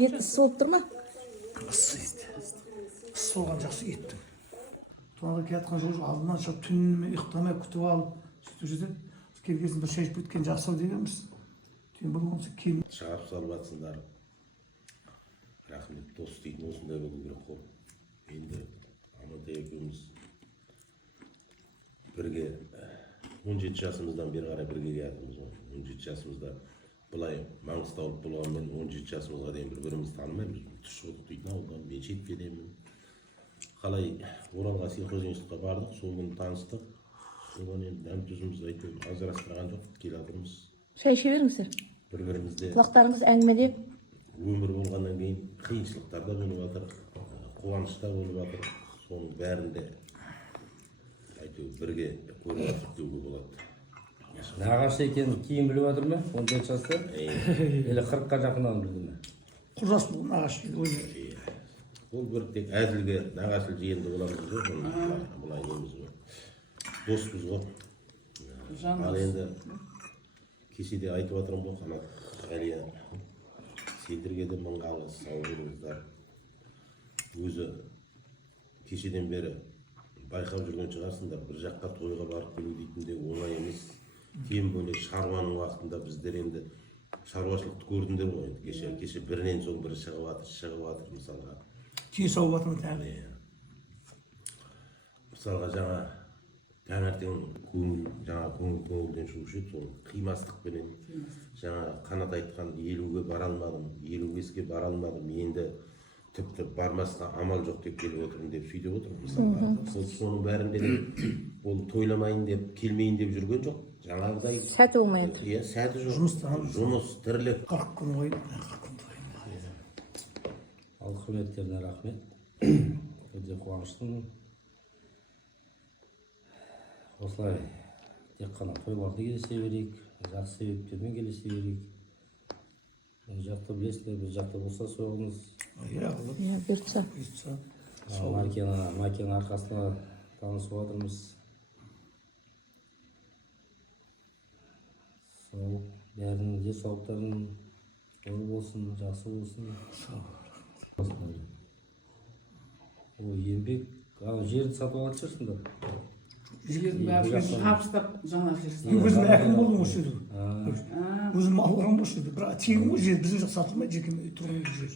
Ет ісі болып тұр ма? Isıydı. Soğan жақсы еттім. Туаға келатқан жоқ алдынан шығып түнімен ұйықтамай күтіп алып сөйтіп жүрдік. Келгесін бір шай ішіп кеткен жақсы дегенбіз. Түйін бұл болса кейін шығарып салып жатсыңдар. Рахмет, дос дейтін осындай болу керек қой. Енді Амантай екеуміз бірге 17 жасымыздан бері қарай бірге келатырмыз ғой. 17 жасымызда былай Маңғыстаулық болғанмен 17 жасымызға дейін бір-бірімізді танымаймыз. Тұщықұдық дейтін ауылдан мен шетпедемін. Қалай Оралға сельхоз институтқа бардық, сол күні таныстық. Содан енді дәм-тұзымыз әйтеуір ажырастырған жоқ, келе жатырмыз. Шай іше беріңіздер. Бір-бірімізде Құлақтарыңыз әңгімеде. өмір болғаннан кейін қиыншылықтар да болып жатыр, қуаныш та болып жатыр. Соның бәрінде әйтеуір бірге көріп жатырмыз деуге болады. Нағашы екенін кейін біліп жатыр ма? 14 жаста? Или 40-қа жақыннан білді ме? құрдас бұл нағашы еді. Ол бір тек әзілге нағашыл жиенді боламыз ғой, былай неміз ғой. Доспыз ғой. Ал енді кешеде айтып жатырмын ғой, Қанат Ғалия, сендерге де мың алғыс, сау болыңыздар. Өзі кешеден бері байқап жүрген шығарсыңдар, бір жаққа тойға барып келу дейтін де оңай емес. Тем бөлек шаруаның уақытында біздер енді шаруашылықты көрдіңдер ғой. Кеше бірінен соң бірі шығып жатыр мысалға. Түйе сауып жатырмын тағы. Мысалға жаңа таңертең көңілден шығушы еді, сол қимастықпенен жаңа Қанат айтқан 50-ге бара алмадым, 55-ге бара алмадым, енді тіпті бармасқа амал жоқ деп келіп отырмын деп сөйтіп отырмын мысалға. Соның бәрінде ол тойламайын деп, келмейін деп жүрген жоқ. Жаңағыдай Сәті болмайды. Иә, сәті жоқ. Жұмыс, тірлік. 40 күн ойын, 40 күн тойын. Ал құрметтеріне рахмет. Өте қуаныштымын. Осылай тек қана тойларды келесе берейік, жақсы себептермен келесе берейік. Бұл жақта білесіздер, біз жақта болса соғымыз. Иә, Бұйыртса. Макенің арқасына танысып отырмыз. Сол бәрінің денсаулықтарының зор болсын, жақсы болсын. О, еңбек, жерді сатып алатын шығарсыңдар. Жердің бәрін табыстап жаңа жерсін. Өзім әкім болдым осы жерде. Өзім алған осы жерде. Бірақ тегін ғой жер, біздің жақ сатылмайды, жеке тұрған жер.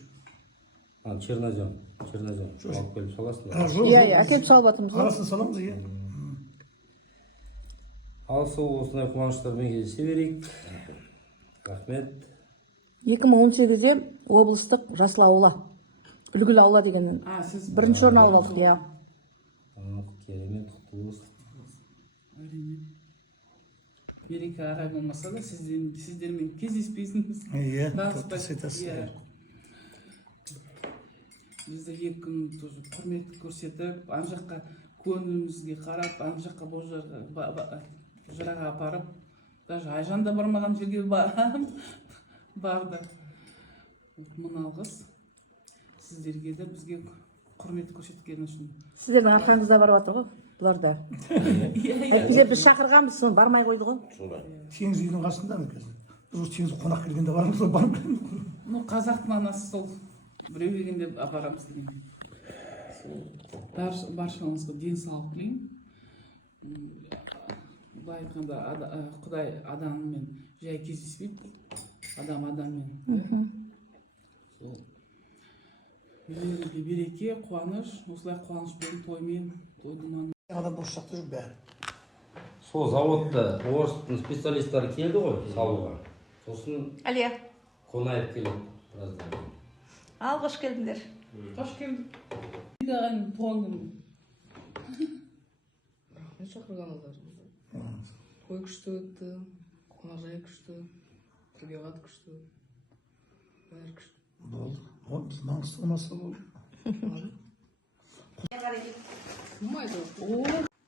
Чернозем. Алып келіп саласыңдар. Иә, әкеліп салып жатырмыз. Арасын саламыз, иә. Ал сол осындай қуаныштармен келісе берейік. Рахмет. 2018-де облыстық жасыл аула, үлгілі аула деген бірінші орын алып алдық, иә. Керемет, құтты болсын. Мереке ағай болмаса да сіздермен кездеспейсіңіз. Иә, Иә. Бізде 2 күн құрмет көрсетіп, ан жаққа көңілімізге қарап, ан жаққа жыраға апарып, даже Айжан да бармаған жерге барды. Мың алғыс сіздерге де бізге құрмет көрсеткен үшін. Сіздердің арқаңызда барып жатыр ғой, бұлар да. Әйтпесе біз шақырғанбыз, соны бармай қойды ғой. Теңіз үйдің қасындамыз қазір. Біз осы теңіз қонақ келгенде барамыз, сол бармаймыз. Қазақтың анасы сол біреу келгенде апарамыз деген. Баршаңызға денсаулық тілеймін. Былай айтқанда Құдай адаммен жай кездеспейді, адам адаммен. Сол береке, қуаныш, осылай қуанышпен, тоймен, той-думан. Адам бос жақта жүр бәрі. Сол заводта орыстың специалисттары келді ғой, салуға. Сосын Әлия, Қонаев келеді біраздан. алғаш келдіңдер. Қош келдік. Ағайын туған күні. Рахмет шақырғаныңыздар. Той күшті өтті, қонақжай күшті, табиғат күшті, бәрі күшті. Болды. Біз Маңғыстау маса болды.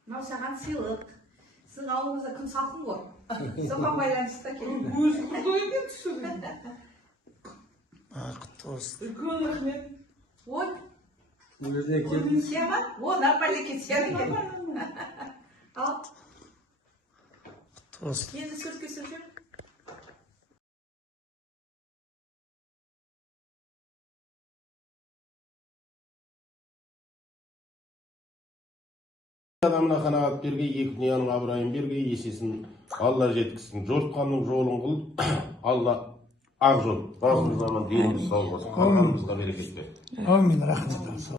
Мынау саған сыйлық. Сіздің ауылыңызда күн салқын ғой. Соған байланысты келді. Өзі құрды екен түсірді. Құтты болсын. Үлкен рахмет. Ой, Өзіне келді. сен ба? О, нормально кетсен екен. Ал, Құтты болсын. енді суретке түсіріп жүр. адамына қанағат бергей, екі дүнияның абырайын бергей, есесін Алла жеткізсін. Жортқанның жолын қыл, Алла ақ жол. Басымыз аман, деніміз сау болсын. Қалғанымызға берекет бер. Amin rahmet olsun.